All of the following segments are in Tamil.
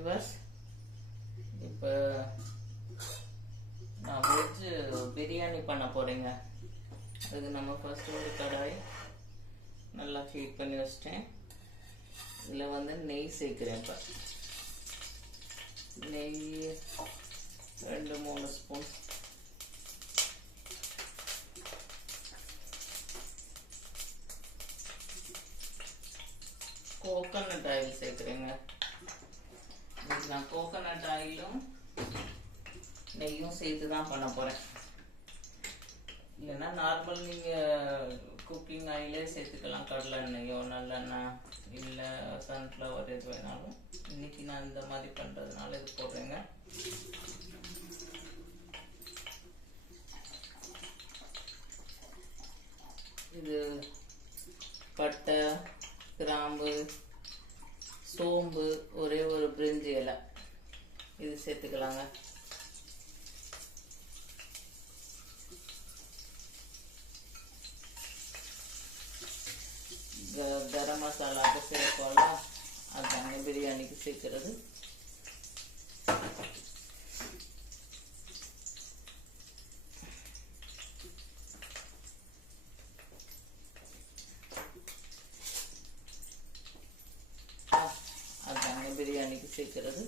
வியூவர்ஸ், இப்போ நான் வெஜ் பிரியாணி பண்ண போகிறேங்க. அதுக்கு நம்ம ஃபர்ஸ்ட் ஒரு கடாய் நல்லா ஹீட் பண்ணி வச்சிட்டேன். இதில் வந்து நெய் சேர்க்குறேன். இப்போ நெய் 2-3 ஸ்பூன். Coconut oil சேர்க்குறேங்க. நான் கோகோனட் ஆயிலும் நெய்யும் சேர்த்து தான் பண்ண போகிறேன். இல்லைன்னா நார்மல் நீங்கள் குக்கிங் ஆயிலே சேர்த்துக்கலாம். கடலை எண்ணெயோ நல்லெண்ணெய் இல்லை சன்ஃப்ளவர் எது வேணாலும். இன்னைக்கு நான் இந்த மாதிரி பண்ணுறதுனால இது போடுறேங்க. இது பட்டை, கிராம்பு, சோம்பு, ஒரே ஒரு பிரிஞ்சி இலை இது சேர்த்துக்கலாங்க. கரம் மசாலாவுக்கு சேர்ப்போம்ல, அதுதாங்க பிரியாணிக்கு சேர்க்கிறது. அதுதாங்க பிரியாணிக்கு சேர்க்கிறது.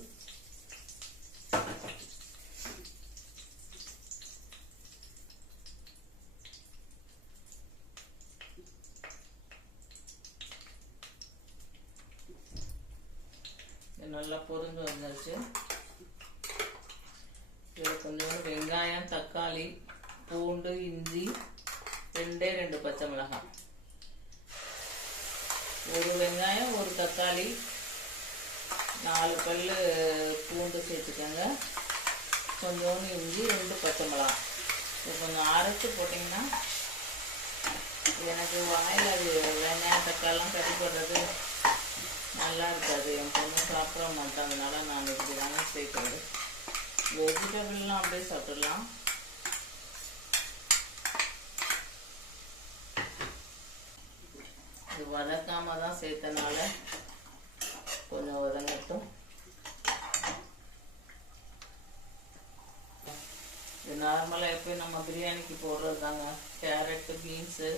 நல்லா பொரிஞ்சு வந்துருச்சு. இதில் கொஞ்சோண்டு வெங்காயம், தக்காளி, பூண்டு, இஞ்சி, 2 பச்சை மிளகாய், ஒரு வெங்காயம், ஒரு தக்காளி, 4 பல் பூண்டு சேர்த்துக்கோங்க. கொஞ்சோண்டு இஞ்சி, 2 பச்சை மிளகாய். இது கொஞ்சம் அரைச்சி போட்டிங்கன்னா எனக்கு வாயில் அது வெங்காயம் தக்காளிலாம் கறிப்படுறது நல்லா இருக்காது. என் பொண்ணு சாப்பிட மாட்டாங்கனால நான் இப்படி தாங்க சேர்க்குறது. வெஜிடபிள்லாம் அப்படியே சாப்பிடலாம். இது வதக்காம தான் சேர்த்தனால கொஞ்சம் வதங்கட்டும். இது நார்மலாக எப்பயும் நம்ம பிரியாணிக்கு போடுறது தாங்க. கேரட்டு, பீன்ஸு,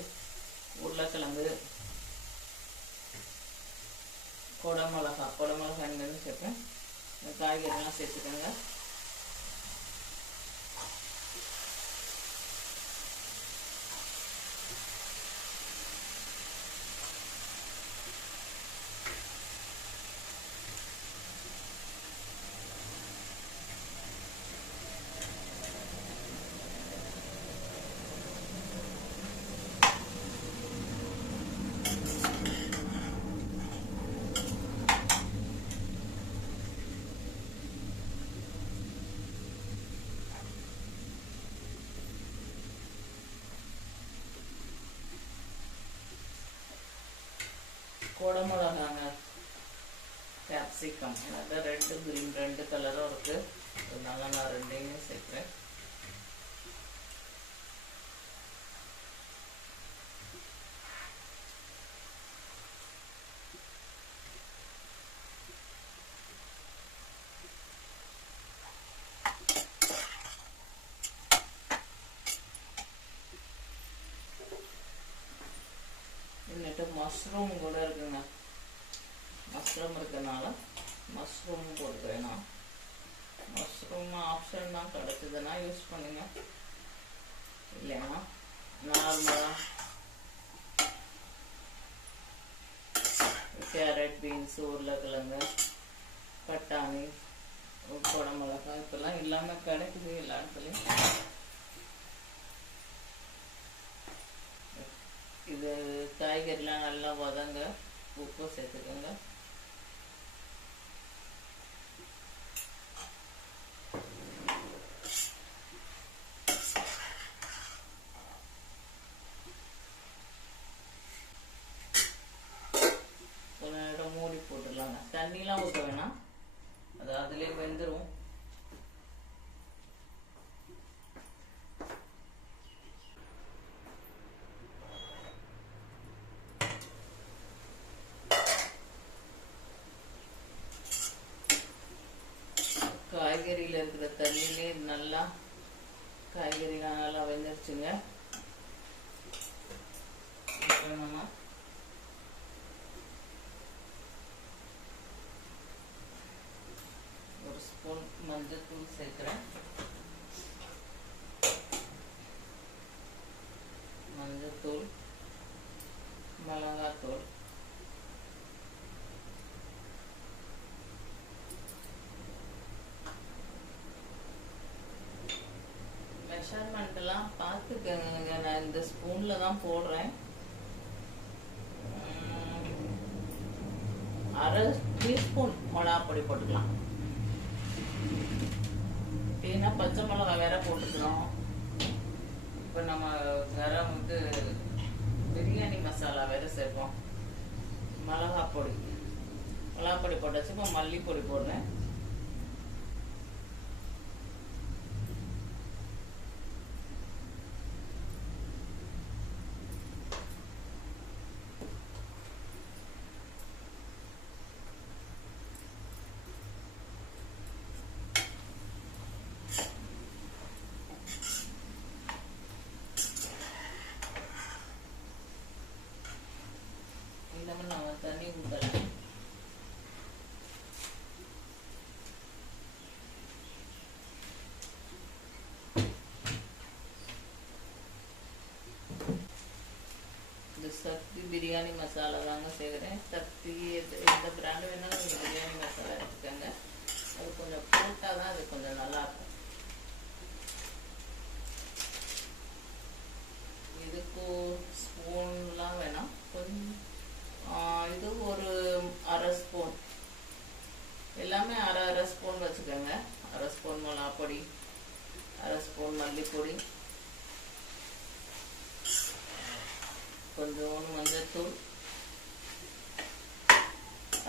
உருளைக்கிழங்கு, குடமிளகா என்னன்னு சேர்ப்பேன். இந்த காய்கறிலாம் சேர்த்துக்கோங்க. குடமிளகாங்க, கேப்சிகம், அதாவது ரெட்டு கிரீன் 2 கலரும் இருக்குது. அதனால நான் 2யுமே சேர்க்குறேன். மஷ்ரூம் கூட இருக்குங்க. மஷ்ரூம் இருக்கனால மஷ்ரூம் போட்டுக்கிறேன். நான் மஷ்ரூம் ஆப்ஷன் தான், கிடைச்சதுன்னா யூஸ் பண்ணுங்க. இல்லைன்னா நார்மலாக கேரட், பீன்ஸ், உருளைக்கிழங்கு, பட்டாணி, குடமிளகாய் இப்பெல்லாம் இல்லாமல் கிடைக்குது எல்லா இடத்துலையும். இது காய்கறிலாம் நல்லா வதங்க, உப்பு சேர்த்துக்கோங்க. கொஞ்ச நேரம் மூடி போட்டுடலாங்க. தண்ணிலாம் ஊற்ற வேணாம், அது அதுலேயே வெந்துடும். காய்கறியில் இருக்கிற தண்ணியிலே நல்லா காய்கறிலாம் நல்லா வெந்துருச்சுங்க. இப்போ நம்ம ஒரு ஸ்பூன் மஞ்சள்தூள் சேர்க்குறேன். மஞ்சள்தூள், மிளகாத்தூள், மெஷர்மெண்ட்லாம் பார்த்துக்கங்க. நான் இந்த ஸ்பூனில் தான் போடுறேன். அரை டீஸ்பூன் மிளகாப்பொடி போட்டுக்கலாம். ஏன்னா பச்சை மிளகா வேற போட்டுக்கிறோம். இப்போ நம்ம கரம் பிரியாணி மசாலா வேற சேர்ப்போம். மிளகாப்பொடி போட்டாச்சு. இப்போ மல்லிப்பொடி போடுறேன். நம்ம தண்ணி ஊற்றலாம். இந்த சக்தி பிரியாணி மசாலா தாங்க சேர்க்குறேன். சக்தி எந்த பிராண்டு வேணாலும் நீங்கள் பிரியாணி மசாலா எடுத்துக்கோங்க. அது கொஞ்சம் போட்டால் தான் அது கொஞ்சம் நல்லாயிருக்கும். இதுக்கு ஸ்பூன்லாம் வேணாம், கொஞ்சம் இது ஒரு அரை ஸ்பூன், எல்லாமே அரை ஸ்பூன் வச்சுக்கோங்க. அரை ஸ்பூன் மிளகாப்பொடி, அரை ஸ்பூன் மல்லிப்பொடி, கொஞ்சோண்டு மஞ்சள்தூள்,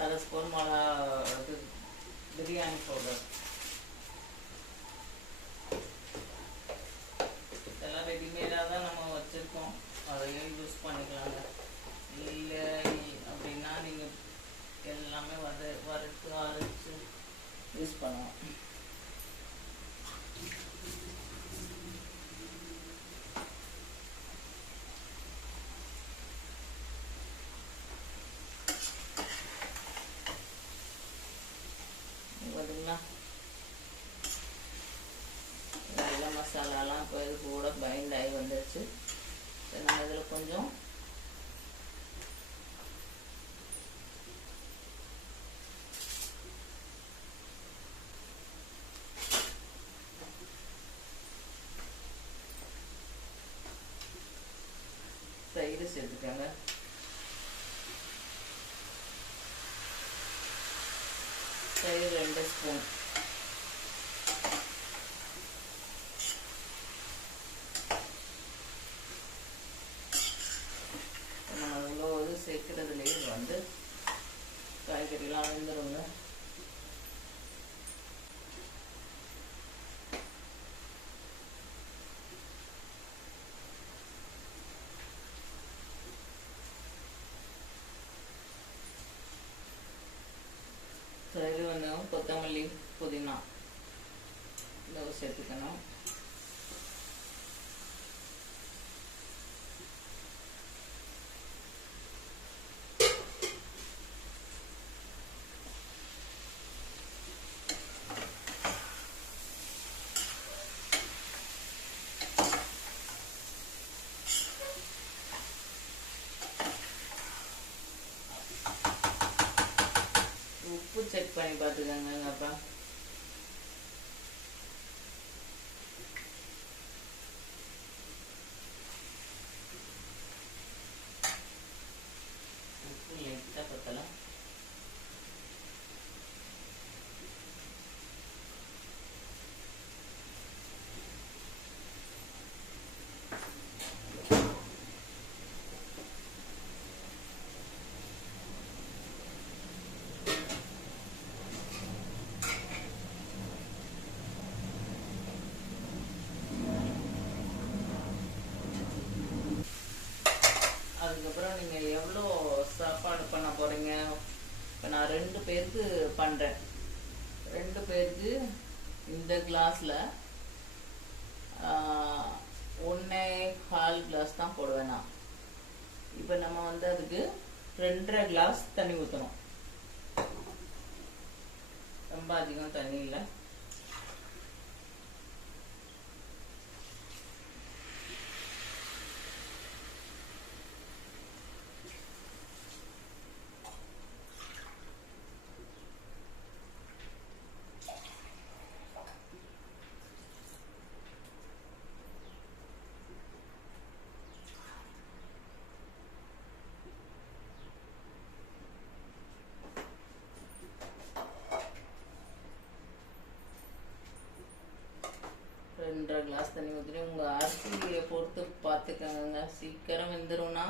அரை ஸ்பூன் பிரியாணி பவுடர். இதெல்லாம் ரெடிமேடாக தான் நம்ம வச்சுருக்கோம், அதையும் யூஸ் பண்ணிக்கலாங்க. இல்லை அப்படின்னா நீங்கள் எல்லாமே வறுத்து அரைச்சு யூஸ் பண்ணலாம். பார்த்தீங்களா, நல்ல மசாலாலாம் இப்போ இது கூட பைண்ட் ஆகி வந்துடுச்சு. நம்ம இதில் கொஞ்சம் தயிர் சேர்த்துக்கோங்க. தயிர் 2 ஸ்பூன். நம்ம இவ்வளோ இது சேர்க்கறதுலேயே காய்கறிலாம் வெந்துருங்க. தயிர் வெங்காயம், கொத்தமல்லி, புதினா இதை சேர்த்துக்கணும். உப்பு செக் பண்ணி பார்த்துக்கோங்கப்பா. உப்பு லைட்டாக பத்தலாம். அதுக்கப்புறம் நீங்கள் எவ்வளோ சாப்பாடு பண்ண போகிறீங்க? இப்போ நான் 2 பேருக்கு பண்ணுறேன். 2 பேருக்கு இந்த கிளாஸ்ல 1.25 கிளாஸ் தான் போடுவேன் நான். இப்போ நம்ம வந்து அதுக்கு 2.5 கிளாஸ் தண்ணி ஊற்றணும். ரொம்ப அதிகம் தண்ணி இல்லை. ரெண்டரை கிளாஸ் தண்ணி ஊற்றி உங்கள் அரிசியை பொறுத்து பார்த்துக்கங்க. சீக்கிரம் வெந்துடும்னா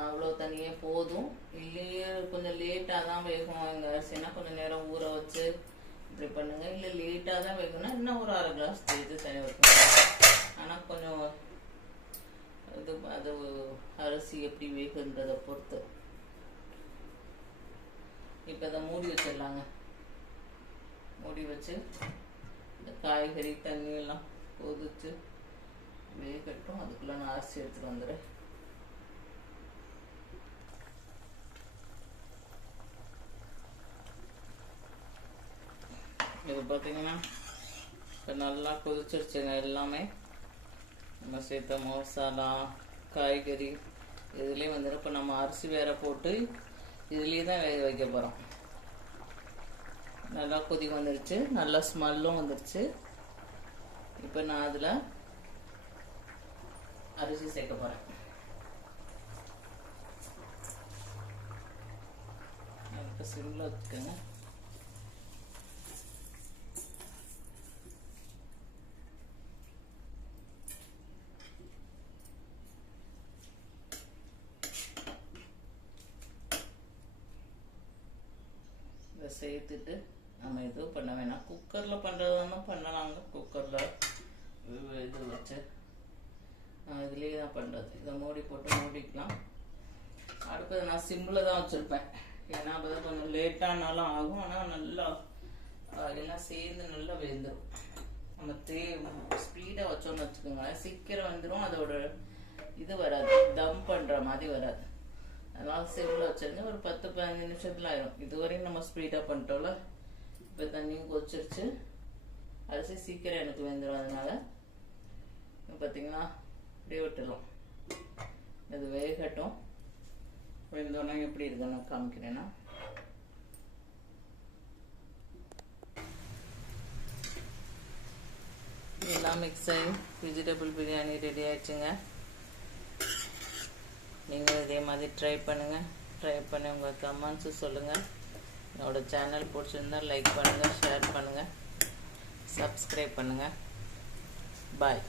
அவ்வளோ தண்ணியே போதும். இல்லையே கொஞ்சம் லேட்டாக தான் வேகும் எங்கள் அரிசினா கொஞ்சம் நேரம் ஊற வச்சு இப்படி பண்ணுங்க. இல்லை லேட்டாக தான் வேகும்னா இன்னும் ஒரு 1/2 கிளாஸ் சேர்த்து தண்ணி வைக்கணும். ஆனால் கொஞ்சம் அது அரிசி எப்படி வேகுன்றதை பொறுத்து. இப்போ அதை மூடி வச்சிடலாங்க. மூடி வச்சு இந்த காய்கறி தண்ணி எல்லாம் கொதிச்சு வேகட்டும். அதுக்குள்ள நான் அரிசி எடுத்துட்டு வந்துடுறேன். இது பார்த்தீங்கன்னா இப்போ நல்லா கொதிச்சிருச்சுங்க. எல்லாமே நம்ம சேர்த்த மசாலா காய்கறி இதுலேயே வந்துடும். இப்போ நம்ம அரிசி வேற போட்டு இதுலேயே தான் வேக வைக்க போகிறோம். நல்லா கொதி வந்துருச்சு, நல்லா ஸ்மெல்லும் வந்துருச்சு. இப்போ நான் அதில் அரிசி சேர்க்க போகிறேன். இப்போ சிம்மில் வச்சுக்கோங்க. இதை சேர்த்துட்டு நம்ம எதுவும் பண்ண வேணாம். குக்கரில் பண்ணுறதுனா பண்ணலாங்க. குக்கரில் இது வச்சு இதுலேயே தான் பண்ணுறது. இதை மூடி போட்டு மூடிக்கலாம். அடுத்தது நான் சிம்மில் தான் வச்சுருப்பேன். ஏன்னா அப்போ தான் கொஞ்சம் லேட்டானாலும் ஆகும். ஆனால் நல்லா எல்லாம் சேர்ந்து நல்லா வெந்துடும். நம்ம ஸ்பீடாக வச்சோன்னு வச்சுக்கோங்க, சீக்கிரம் வந்துடும். அதோட இது வராது, தம் பண்ணுற மாதிரி வராது. அதனால சிம்மில் வச்சுருங்க. ஒரு 10-15 நிமிஷத்தில் ஆயிடும். இதுவரையும் நம்ம ஸ்பீடாக பண்ணிட்டோம்ல. இப்போ தண்ணியும் கொதிச்சிருச்சு. அரிசி சீக்கிரம் எனக்கு வெந்துடும். அதனால பார்த்தீங்கன்னா அப்படியே விட்டுடலாம். இது வேகட்டும். வெந்தோன்னா எப்படி இருக்குன்னு நான் காமிக்கிறேன்னா, எல்லாம் மிக்ஸ் ஆகி வெஜிடபிள் பிரியாணி ரெடி ஆயிடுச்சுங்க. நீங்கள் இதே மாதிரி ட்ரை பண்ணுங்கள். ட்ரை பண்ணி உங்கள் கமெண்ட்ஸு சொல்லுங்கள். என்னோட சேனல் பிடிச்சிருந்தா லைக் பண்ணுங்கள், ஷேர் பண்ணுங்கள், சப்ஸ்கிரைப் பண்ணுங்கள். பாய்.